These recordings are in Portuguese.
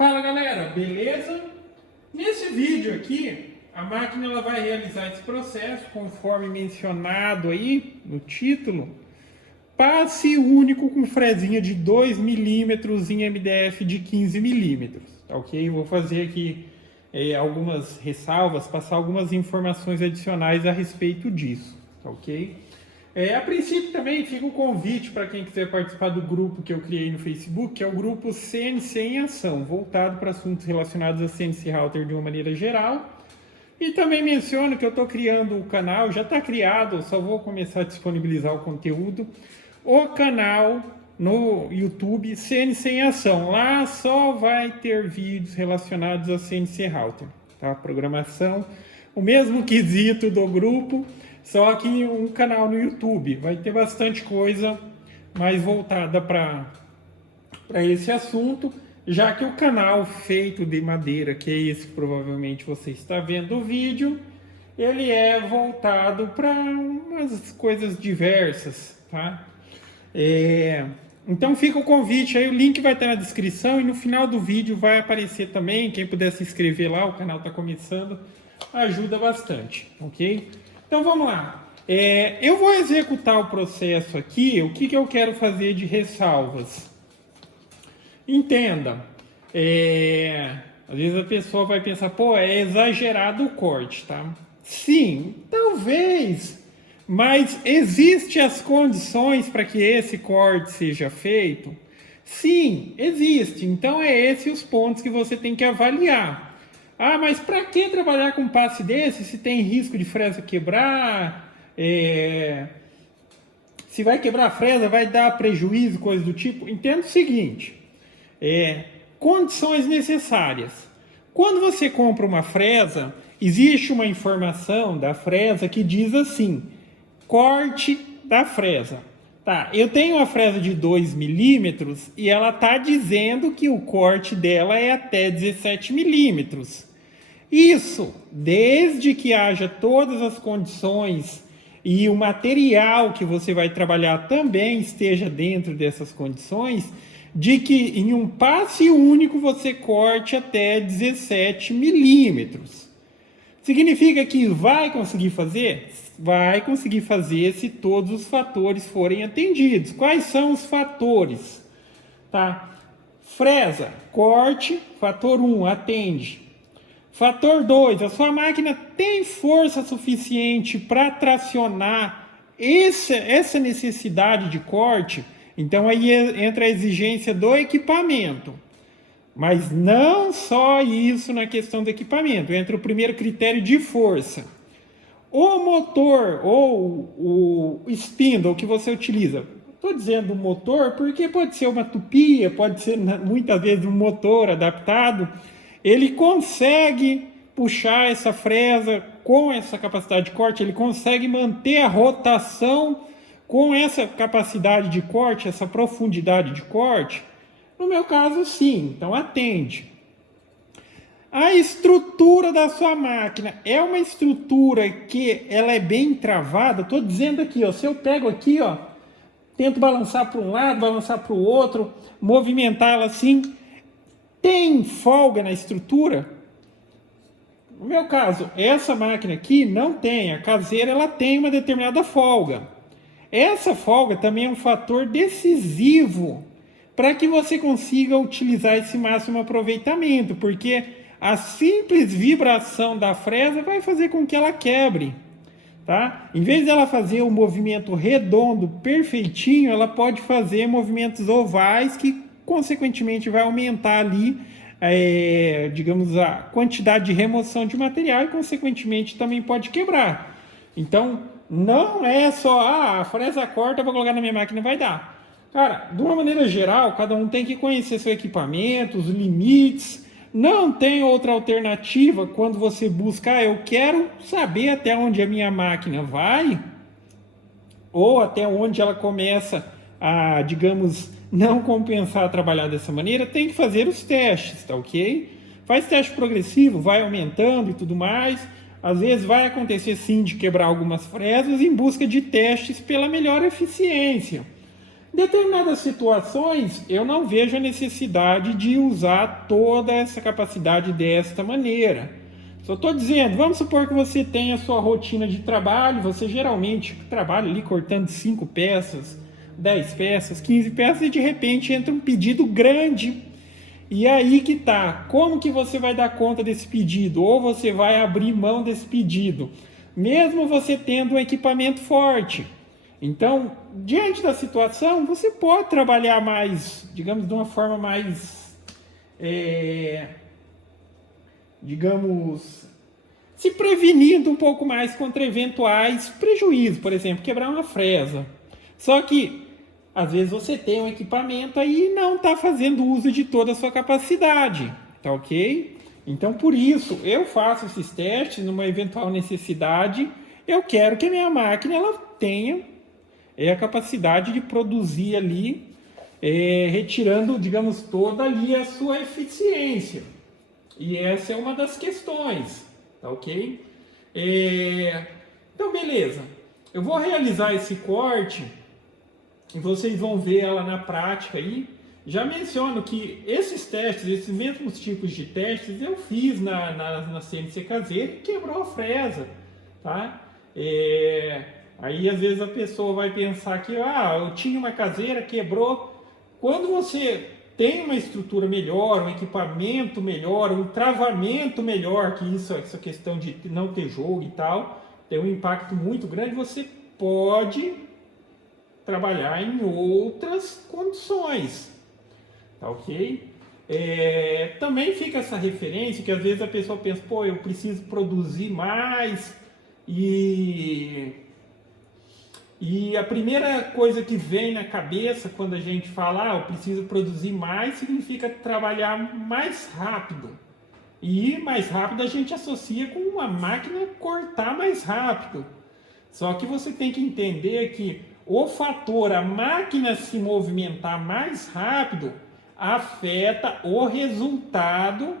Fala galera, beleza? Nesse vídeo aqui, a máquina ela vai realizar esse processo, conforme mencionado aí no título, passe único com frezinha de 2 milímetros em MDF de 15 milímetros, tá ok? Vou fazer aqui algumas ressalvas, passar algumas informações adicionais a respeito disso, tá ok? A princípio também fica o convite para quem quiser participar do grupo que eu criei no Facebook, que é o grupo CNC em Ação, voltado para assuntos relacionados a CNC Router de uma maneira geral. E também menciono que eu estou criando o canal, já está criado, eu só vou começar a disponibilizar o conteúdo, o canal no YouTube CNC em Ação. Lá só vai ter vídeos relacionados a CNC Router, tá? Programação, o mesmo quesito do grupo, só que um canal no YouTube. Vai ter bastante coisa mais voltada para esse assunto, já que o canal feito de madeira, que é esse que provavelmente você está vendo o vídeo, ele é voltado para umas coisas diversas, tá? Então fica o convite aí, o link vai estar na descrição e no final do vídeo vai aparecer também. Quem puder se inscrever lá, o canal está começando, ajuda bastante, ok? Então vamos lá. Eu vou executar o processo aqui. O que eu quero fazer de ressalvas? Entenda, às vezes a pessoa vai pensar, pô, é exagerado o corte, tá? Sim, talvez, mas existem as condições para que esse corte seja feito? Sim, existe. Então esses os pontos que você tem que avaliar. Ah, mas para que trabalhar com um passe desse se tem risco de fresa quebrar? Se vai quebrar a fresa, vai dar prejuízo, coisa do tipo? Entenda o seguinte, condições necessárias. Quando você compra uma fresa, existe uma informação da fresa que diz assim, corte da fresa. Tá, eu tenho uma fresa de 2 milímetros e ela está dizendo que o corte dela é até 17 milímetros. Isso, desde que haja todas as condições e o material que você vai trabalhar também esteja dentro dessas condições, de que em um passe único você corte até 17 milímetros. Significa que vai conseguir fazer? Vai conseguir fazer se todos os fatores forem atendidos. Quais são os fatores? Tá? Fresa, corte, fator 1, atende. Fator 2, a sua máquina tem força suficiente para tracionar essa necessidade de corte? Então aí entra a exigência do equipamento. Mas não só isso na questão do equipamento, entra o primeiro critério de força. O motor ou o spindle que você utiliza, estou dizendo motor porque pode ser uma tupia, pode ser muitas vezes um motor adaptado, ele consegue puxar essa fresa com essa capacidade de corte, ele consegue manter a rotação com essa capacidade de corte, essa profundidade de corte? No meu caso, sim, então atende. A estrutura da sua máquina é uma estrutura que ela é bem travada. Estou dizendo aqui, ó, se eu pego aqui, ó, tento balançar para um lado, balançar para o outro, movimentar ela assim, tem folga na estrutura? No meu caso, essa máquina aqui não tem, a caseira ela tem uma determinada folga. Essa folga também é um fator decisivo para que você consiga utilizar esse máximo aproveitamento, porque a simples vibração da fresa vai fazer com que ela quebre, tá? Em vez dela fazer um movimento redondo perfeitinho, ela pode fazer movimentos ovais que consequentemente vai aumentar ali, digamos, a quantidade de remoção de material e consequentemente também pode quebrar. Então não é só, a fresa corta, vou colocar na minha máquina, vai dar. Cara, de uma maneira geral, cada um tem que conhecer seu equipamento, os limites. Não tem outra alternativa quando você busca, eu quero saber até onde a minha máquina vai, ou até onde ela começa a, digamos, não compensar trabalhar dessa maneira, tem que fazer os testes, tá ok? Faz teste progressivo, vai aumentando e tudo mais. Às vezes vai acontecer sim de quebrar algumas fresas em busca de testes pela melhor eficiência. Em determinadas situações, eu não vejo a necessidade de usar toda essa capacidade desta maneira. Só estou dizendo, vamos supor que você tenha a sua rotina de trabalho, você geralmente trabalha ali cortando 5 peças, 10 peças, 15 peças, e de repente entra um pedido grande. E aí que tá, como que você vai dar conta desse pedido? Ou você vai abrir mão desse pedido, mesmo você tendo um equipamento forte. Então, diante da situação, você pode trabalhar mais, digamos, de uma forma mais, digamos, se prevenindo um pouco mais contra eventuais prejuízos, por exemplo, quebrar uma fresa. Só que, às vezes, você tem um equipamento aí e não está fazendo uso de toda a sua capacidade, tá ok? Então, por isso, eu faço esses testes numa eventual necessidade. Eu quero que a minha máquina ela tenha a capacidade de produzir ali, retirando, digamos, toda ali a sua eficiência. E essa é uma das questões, tá ok? Então, beleza. Eu vou realizar esse corte e vocês vão ver ela na prática aí. Já menciono que esses testes, esses mesmos tipos de testes, eu fiz na CNC caseira e quebrou a fresa, tá? Aí às vezes a pessoa vai pensar que eu tinha uma caseira, quebrou. Quando você tem uma estrutura melhor, um equipamento melhor, um travamento melhor, que isso, essa questão de não ter jogo e tal, tem um impacto muito grande, você pode trabalhar em outras condições, tá ok? Também fica essa referência que às vezes a pessoa pensa, pô, eu preciso produzir mais e a primeira coisa que vem na cabeça quando a gente fala, eu preciso produzir mais, significa trabalhar mais rápido. E mais rápido a gente associa com uma máquina cortar mais rápido. Só que você tem que entender que o fator, a máquina se movimentar mais rápido, afeta o resultado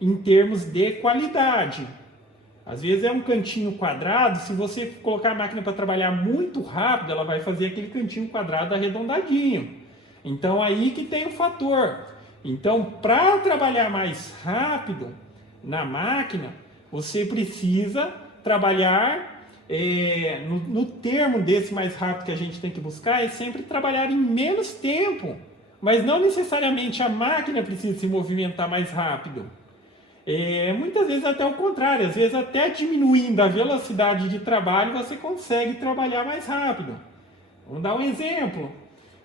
em termos de qualidade. Às vezes é um cantinho quadrado, se você colocar a máquina para trabalhar muito rápido, ela vai fazer aquele cantinho quadrado arredondadinho. Então aí que tem o fator. Então, para trabalhar mais rápido na máquina, você precisa trabalhar, no termo desse mais rápido que a gente tem que buscar, é sempre trabalhar em menos tempo. Mas não necessariamente a máquina precisa se movimentar mais rápido. Muitas vezes até o contrário, às vezes até diminuindo a velocidade de trabalho você consegue trabalhar mais rápido. Vamos dar um exemplo.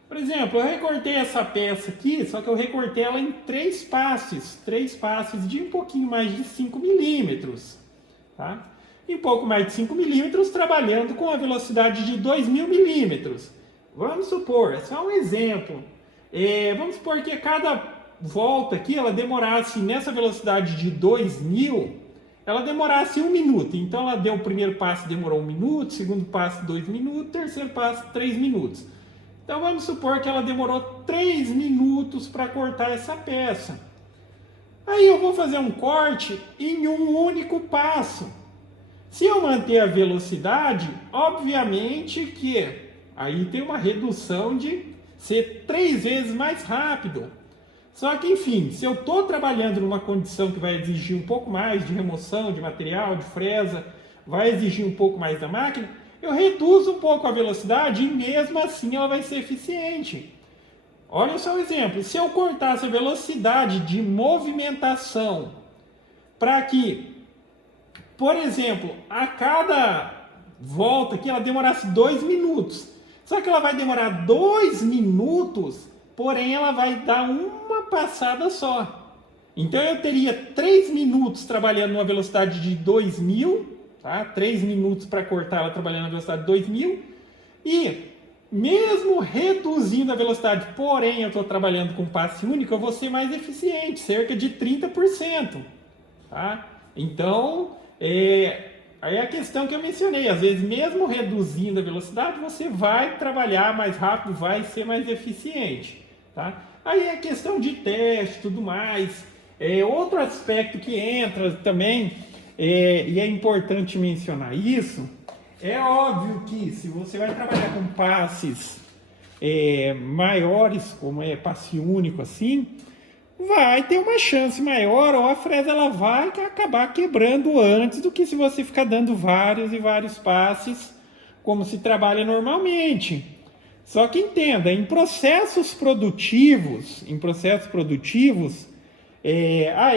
Por exemplo, eu recortei essa peça aqui, só que eu recortei ela em 3 passes de um pouquinho mais de 5 milímetros. Tá? E um pouco mais de 5 milímetros trabalhando com a velocidade de 2.000 milímetros. Vamos supor, é só um exemplo. Vamos supor que a cada volta aqui, ela demorasse nessa velocidade de 2.000, ela demorasse 1 minuto. Então ela deu o primeiro passo, demorou 1 minuto, segundo passo 2 minutos, terceiro passo 3 minutos. Então vamos supor que ela demorou 3 minutos para cortar essa peça. Aí eu vou fazer um corte em um único passo. Se eu manter a velocidade, obviamente que aí tem uma redução de ser 3 vezes mais rápido. Só que, enfim, se eu estou trabalhando numa condição que vai exigir um pouco mais de remoção de material, de fresa, vai exigir um pouco mais da máquina, eu reduzo um pouco a velocidade e mesmo assim ela vai ser eficiente. Olha só um exemplo, se eu cortasse a velocidade de movimentação para que, por exemplo, a cada volta aqui ela demorasse 2 minutos, só que ela vai demorar 2 minutos, porém ela vai dar uma passada só. Então eu teria 3 minutos trabalhando numa velocidade de 2.000, tá? 3 minutos para cortar ela trabalhando na velocidade de 2.000, e mesmo reduzindo a velocidade, porém eu estou trabalhando com passe único, eu vou ser mais eficiente, cerca de 30%. Tá? Então, aí é a questão que eu mencionei, às vezes mesmo reduzindo a velocidade, você vai trabalhar mais rápido, vai ser mais eficiente. Tá? Aí é questão de teste e tudo mais. Outro aspecto que entra também, e é importante mencionar isso, é óbvio que se você vai trabalhar com passes maiores, como é passe único assim, vai ter uma chance maior, ou a fresa ela vai acabar quebrando antes do que se você ficar dando vários e vários passes, como se trabalha normalmente. Só que entenda, em processos produtivos,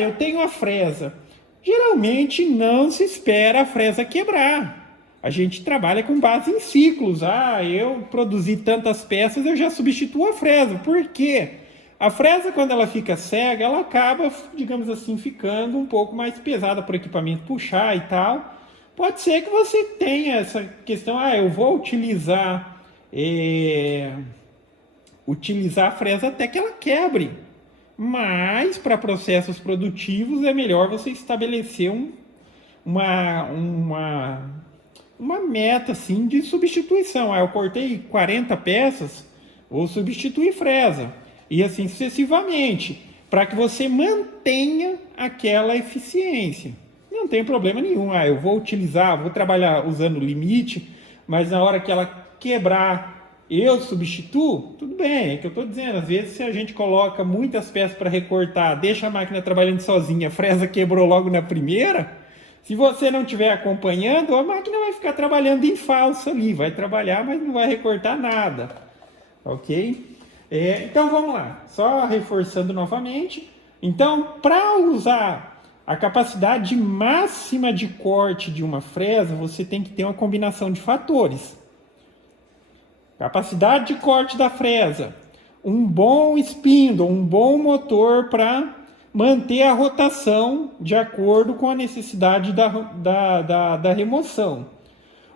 eu tenho a fresa. Geralmente não se espera a fresa quebrar. A gente trabalha com base em ciclos. Eu produzi tantas peças, eu já substituo a fresa. Por quê? A fresa, quando ela fica cega, ela acaba, digamos assim, ficando um pouco mais pesada para o equipamento puxar e tal. Pode ser que você tenha essa questão, eu vou utilizar a fresa até que ela quebre. Mas, para processos produtivos, é melhor você estabelecer uma meta assim, de substituição. Eu cortei 40 peças, vou substituir fresa. E assim sucessivamente, para que você mantenha aquela eficiência. Não tem problema nenhum. Eu vou trabalhar usando o limite, mas na hora que ela quebrar, eu substituo, tudo bem, é que eu estou dizendo, às vezes se a gente coloca muitas peças para recortar, deixa a máquina trabalhando sozinha, a fresa quebrou logo na primeira, se você não estiver acompanhando, a máquina vai ficar trabalhando em falso ali, vai trabalhar, mas não vai recortar nada, ok? Então vamos lá, só reforçando novamente, então para usar a capacidade máxima de corte de uma fresa, você tem que ter uma combinação de fatores. Capacidade de corte da fresa, um bom spindle, um bom motor para manter a rotação de acordo com a necessidade da remoção.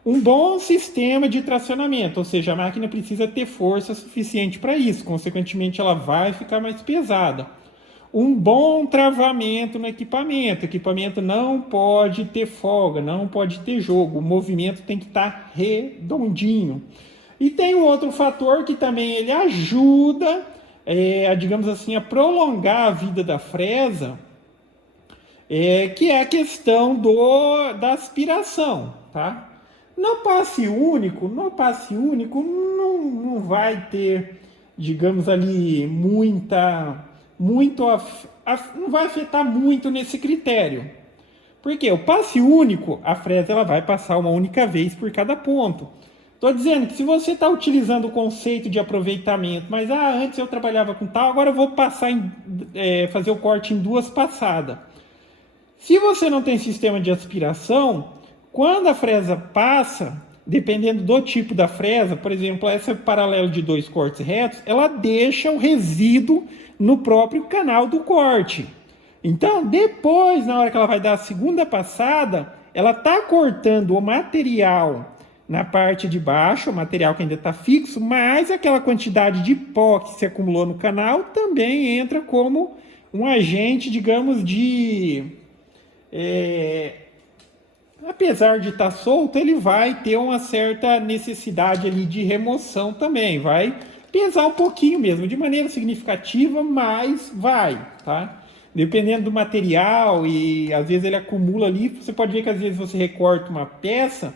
Um bom sistema de tracionamento, ou seja, a máquina precisa ter força suficiente para isso, consequentemente ela vai ficar mais pesada. Um bom travamento no equipamento, o equipamento não pode ter folga, não pode ter jogo, o movimento tem que estar redondinho. E tem um outro fator que também ele ajuda, digamos assim, a prolongar a vida da fresa, que é a questão da aspiração, tá? No passe único não vai ter, digamos ali, não vai afetar muito nesse critério. Porque o passe único, a fresa ela vai passar uma única vez por cada ponto. Estou dizendo que se você está utilizando o conceito de aproveitamento, mas antes eu trabalhava com tal, agora eu vou fazer o corte em 2 passadas. Se você não tem sistema de aspiração, quando a fresa passa, dependendo do tipo da fresa, por exemplo, essa é paralelo de 2 cortes retos, ela deixa o resíduo no próprio canal do corte. Então, depois, na hora que ela vai dar a segunda passada, ela está cortando o material na parte de baixo, o material que ainda está fixo, mas aquela quantidade de pó que se acumulou no canal também entra como um agente, digamos, apesar de estar solto, ele vai ter uma certa necessidade ali de remoção também, vai pesar um pouquinho mesmo, de maneira significativa, mas vai, tá? Dependendo do material e às vezes ele acumula ali, você pode ver que às vezes você recorta uma peça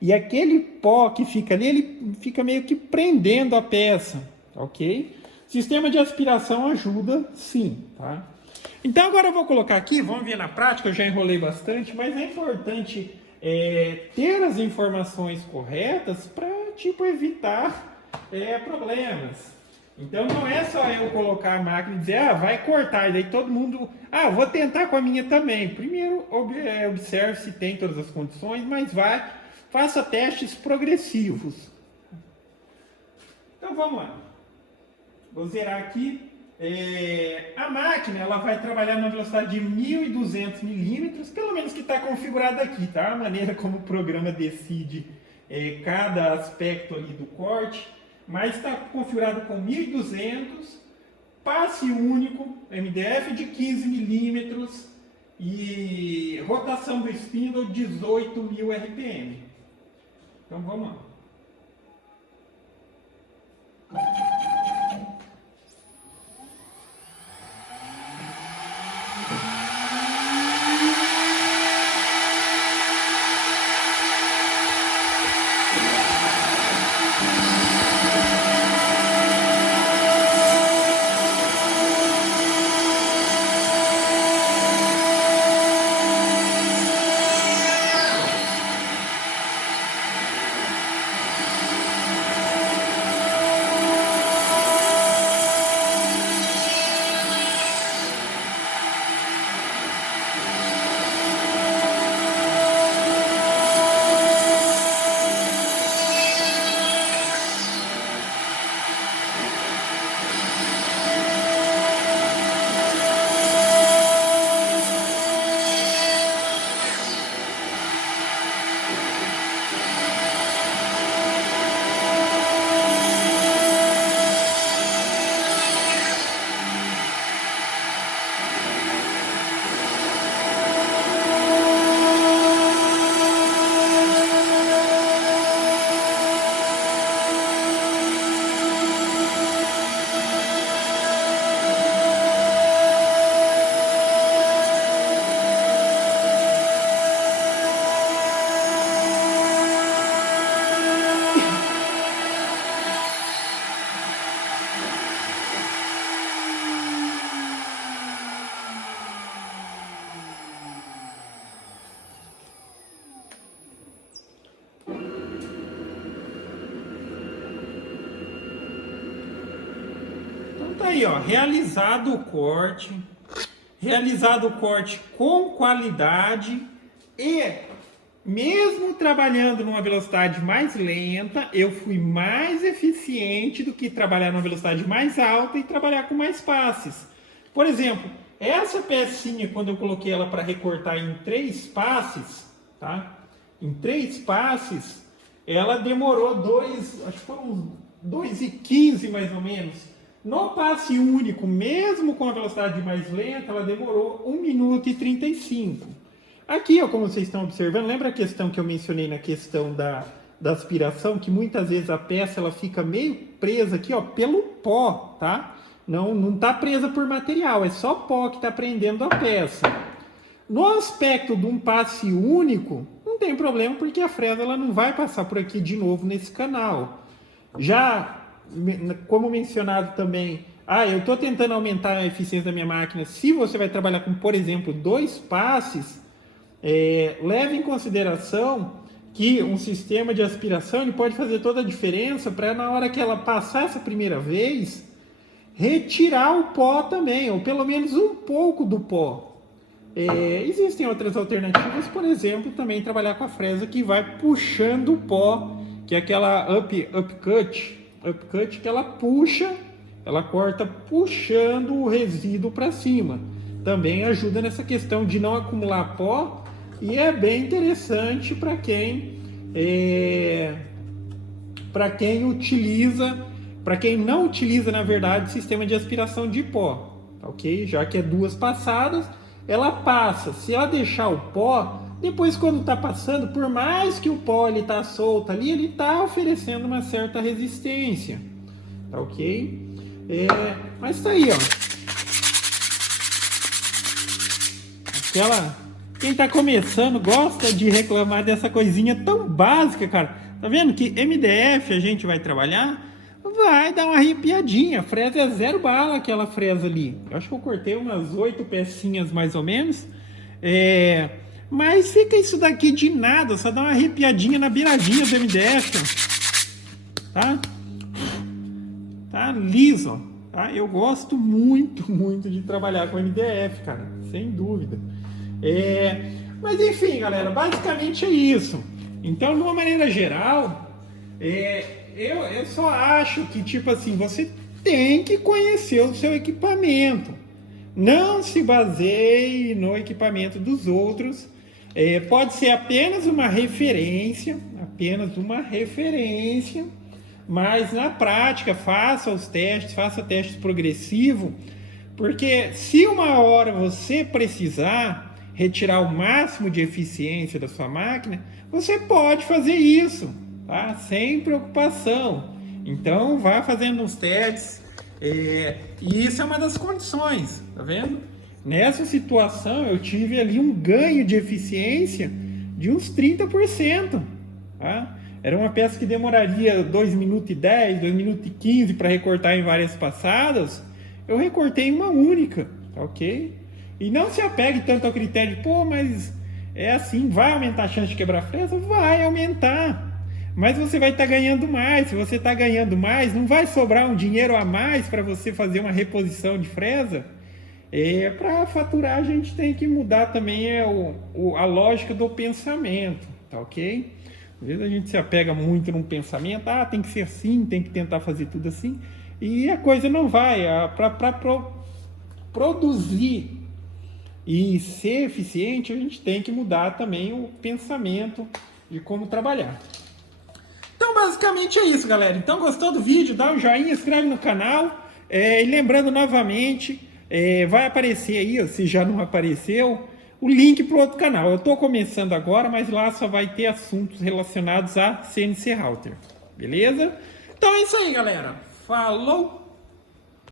e aquele pó que fica ali, ele fica meio que prendendo a peça, ok? Sistema de aspiração ajuda sim, tá? Então agora eu vou colocar aqui, vamos ver na prática, eu já enrolei bastante, mas é importante ter as informações corretas para evitar problemas. Então não é só eu colocar a máquina e dizer, vai cortar, e daí todo mundo, vou tentar com a minha também. Primeiro observe se tem todas as condições, mas faça testes progressivos. Então vamos lá. Vou zerar aqui. A máquina ela vai trabalhar na velocidade de 1.200 milímetros, pelo menos que está configurado aqui, tá? A maneira como o programa decide cada aspecto ali do corte, mas está configurado com 1.200, passe único, MDF de 15 milímetros e rotação do spindle 18.000 RPM. Então vamos lá. Tá aí, ó, realizado o corte com qualidade e mesmo trabalhando numa velocidade mais lenta, eu fui mais eficiente do que trabalhar numa velocidade mais alta e trabalhar com mais passes. Por exemplo, essa pecinha, quando eu coloquei ela para recortar em 3 passes, tá? Em 3 passes, ela demorou acho que foram 2,15 mais ou menos. No passe único, mesmo com a velocidade mais lenta, ela demorou 1 minuto e 35. Aqui, ó, como vocês estão observando, lembra a questão que eu mencionei na questão da aspiração, que muitas vezes a peça ela fica meio presa aqui, ó, pelo pó, tá? Não está presa por material, é só pó que está prendendo a peça. No aspecto de um passe único, não tem problema, porque a fresa ela não vai passar por aqui de novo nesse canal. Já, como mencionado também, eu estou tentando aumentar a eficiência da minha máquina. Se você vai trabalhar com, por exemplo, 2 passes, leve em consideração que um sistema de aspiração ele pode fazer toda a diferença para na hora que ela passar essa primeira vez, retirar o pó também, ou pelo menos um pouco do pó. Existem outras alternativas, por exemplo, também trabalhar com a fresa que vai puxando o pó, que é aquela upcut que ela puxa, ela corta puxando o resíduo para cima. Também ajuda nessa questão de não acumular pó e é bem interessante para quem não utiliza, na verdade, sistema de aspiração de pó, ok? Já que é 2 passadas, ela passa. Se ela deixar o pó, depois quando está passando, por mais que o pó ele está solto ali, ele está oferecendo uma certa resistência, tá ok? Mas tá aí, ó. Quem está começando gosta de reclamar dessa coisinha tão básica, cara. Tá vendo que MDF a gente vai trabalhar? Vai dar uma arrepiadinha. A fresa é 0 bala, aquela fresa ali. Eu acho que eu cortei umas 8 pecinhas mais ou menos. Mas fica isso daqui de nada. Só dá uma arrepiadinha na beiradinha do MDF. Ó. Tá liso. Tá? Eu gosto muito, muito de trabalhar com MDF, cara. Sem dúvida. Mas enfim, galera. Basicamente é isso. Então, de uma maneira geral... Eu só acho que, tipo assim, você tem que conhecer o seu equipamento. Não se baseie no equipamento dos outros. Pode ser apenas uma referência, mas na prática, faça os testes, faça testes progressivos, porque se uma hora você precisar retirar o máximo de eficiência da sua máquina, você pode fazer isso. Tá? Sem preocupação. Então vá fazendo uns testes. E isso é uma das condições, tá vendo? Nessa situação eu tive ali um ganho de eficiência de uns 30%. Tá? Era uma peça que demoraria 2 minutos e 10, 2 minutos e 15 para recortar em várias passadas. Eu recortei em uma única, tá ok? E não se apegue tanto ao critério de, mas é assim, vai aumentar a chance de quebrar a fresa? Vai aumentar. Mas você vai estar ganhando mais. Se você está ganhando mais, não vai sobrar um dinheiro a mais para você fazer uma reposição de fresa? Para faturar, a gente tem que mudar também a lógica do pensamento, tá ok? Às vezes a gente se apega muito num pensamento, tem que ser assim, tem que tentar fazer tudo assim, e a coisa não vai. Para produzir e ser eficiente, a gente tem que mudar também o pensamento de como trabalhar. Então, basicamente é isso, galera. Então, gostou do vídeo? Dá um joinha, inscreve no canal. E lembrando novamente, vai aparecer aí, se já não apareceu, o link para o outro canal. Eu estou começando agora, mas lá só vai ter assuntos relacionados a CNC Router. Beleza? Então é isso aí, galera. Falou!